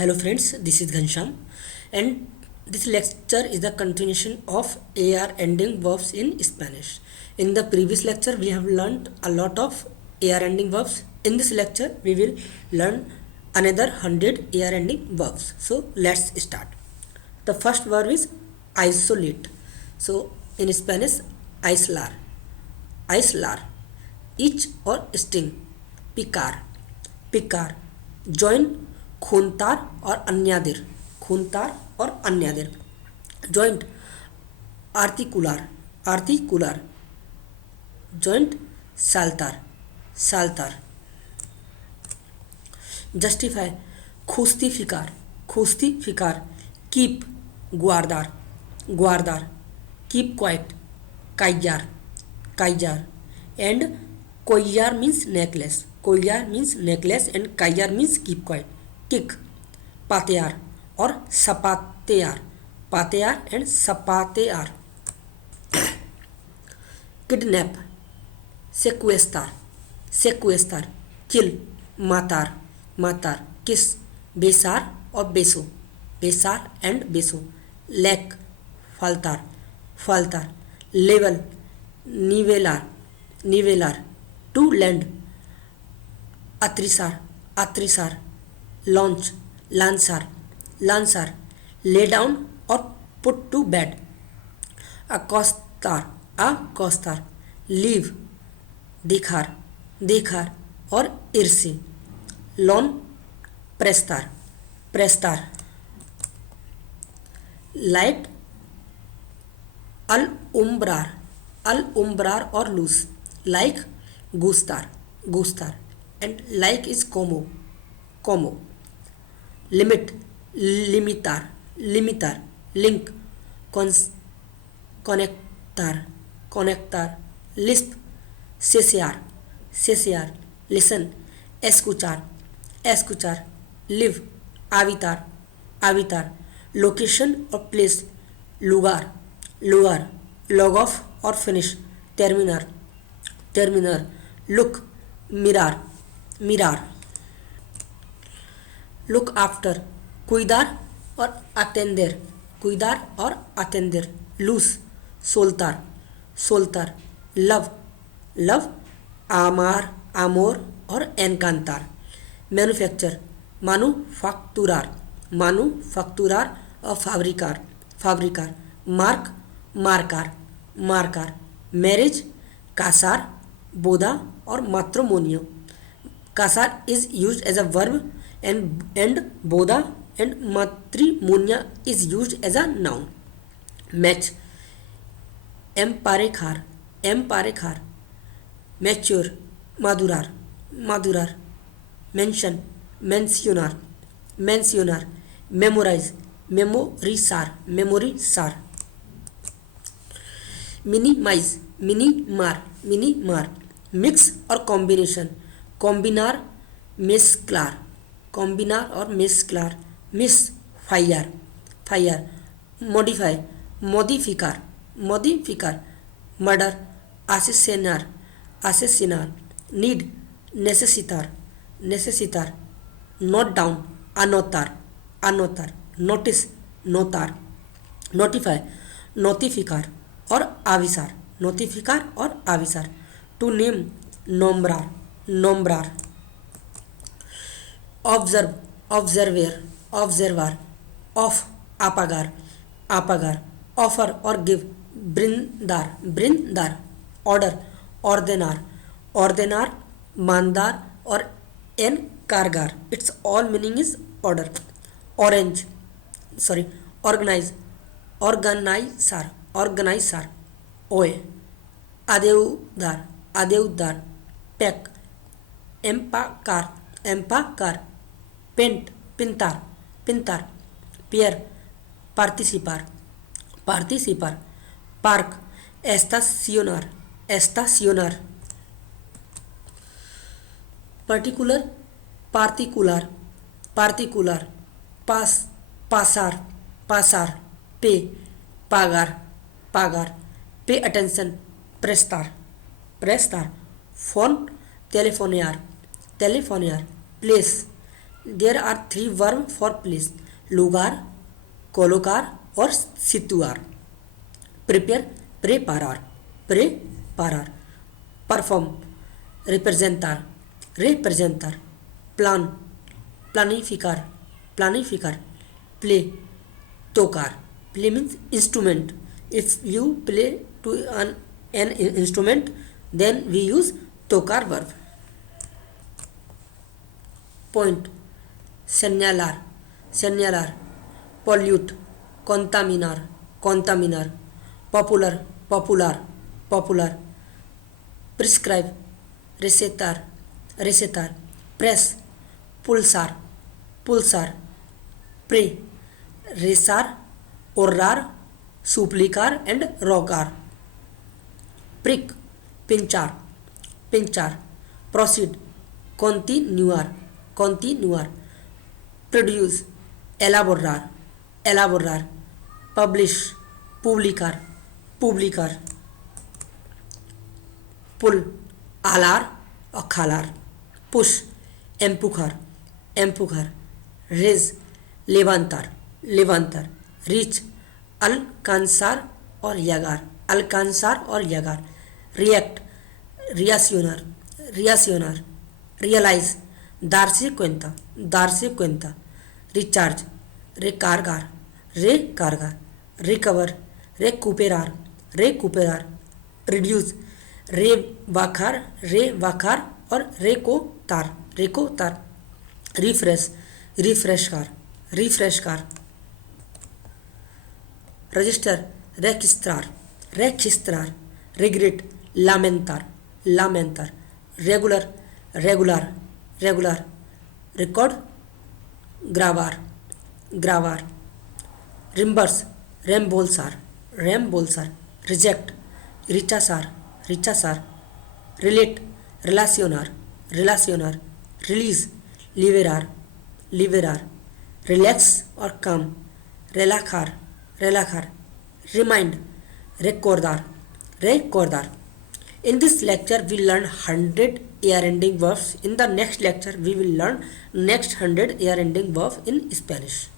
Hello friends, this is Ghansham and this lecture is the continuation of AR ending verbs in Spanish. In the previous lecture we have learned a lot of AR ending verbs. In this lecture we will learn another 100 AR ending verbs. So let's start. The first verb is isolate. So in Spanish, aislar, aislar, itch or sting, picar, picar, join, खूंतार और अन्यादिर, खूंतार और अन्यादिर, joint, articular, articular, joint, साल्तार, साल्तार, justify, justificar, justificar, keep, guardar, guardar, keep quiet, callar, callar, and collar means necklace, collar means necklace and callar means keep quiet. Kick, patear or sapatear, patear and sapatear. Kidnap, sequestrar, sequestrar, kill, matar, matar, kiss, besar or beso, besar and beso, lack, faltar, faltar, level, nivelar, nivelar, to lend, atrisar, atrisar, launch, lancer, lancer, lay down or put to bed, acostar, acostar, leave, dejar, dejar और irse, loan, prestar, prestar, light, alumbrar, alumbrar or loose, like, gustar, gustar, and like is como, como. Limit, limitar, limitar, link, conectar, conectar, lisp, cesear, cesear, listen, escuchar, escuchar, live, habitar, habitar, location or place, lugar, lugar, log off or finish, terminar, terminar, look, mirar, mirar. Look after, cuidar और atender, cuidar और atender, lose, soltar, soltar, love, love, amar, amor और encantar, manufacture, manufacturar, manufacturar और fabricar, fabricar, mark, marcar, marcar, marriage, casar, boda और matrimonio. Casar is used as a verb and boda and matrimonia is used as a noun. Match, emparejar, emparejar, mature, madurar, madurar, mention, mencionar, mencionar, memorize, memorizar, memorizar, minimize, minimar, minimar, mix और combination, combinar, mezclar, combinar और mezclar, miss, fallar, fallar, modify, modificar, modificar, murder, asesinar, asesinar, need, necesitar, necesitar, note down, anotar, anotar, notice, notar, notify, notificar और avisar, notificar और avisar, to name, nombrar, nombrar, observe, observer, observar, off, apagar, apagar, offer or give, brindar, brindar, order, ordenar, ordenar, mandar or encargar. Its all meaning is order. Orange, sorry, organize, organizer, organizer, oe, adeudar, adeudar, pack, empacar, empacar, paint, pintar, pintar, pair, participar, participar, park, estacionar, estacionar, particular, particular, particular, pass, pasar, pasar, pay, pagar, pagar, pay attention, prestar, prestar, phone, telefonear, telefonear, place, there are three verbs for place: lugar, colocar और situar. Prepare, preparar, preparar. Perform, representar, representar. Plan, planificar, planificar. Play, tocar. Play means instrument. If you play to an instrument, then we use tocar verb. Point, señalar, señalar. Pollute, contaminar, contaminar. Popular, popular, popular. Prescribe, recetar, recetar. Press, pulsar, pulsar. Pray, rezar, orar, suplicar and rogar. Prick, pinchar, pinchar. Proceed, continuar, continuar. Produce, elaborar, elaborar. Publish, publicar, publicar. Pull, alar or jalar. Push, empujar, empujar. Raise, levantar, levantar. Reach, alcanzar और llegar, alcanzar और llegar. React, reaccionar, reaccionar. Realize, darse cuenta, darse cuenta. Recharge, recargar, recargar. Recover, recuperar, recuperar. Reduce, rebajar, rebajar और recotar, recotar. Refresh, refrescar, refrescar. Register, registrar, registrar. Regret, lamentar, lamentar. Regular, regular, regular. Record, grabar, grabar. Reimburse, reembolsar, reembolsar. Reject, rechazar, rechazar. Relate, relacionar, relacionar. Release, liberar, liberar. Relax or calm, relajar, relajar. Remind, recordar, recordar. In this lecture we learn 100 year ending verbs. In the next lecture we will learn next 100 year ending verbs in Spanish.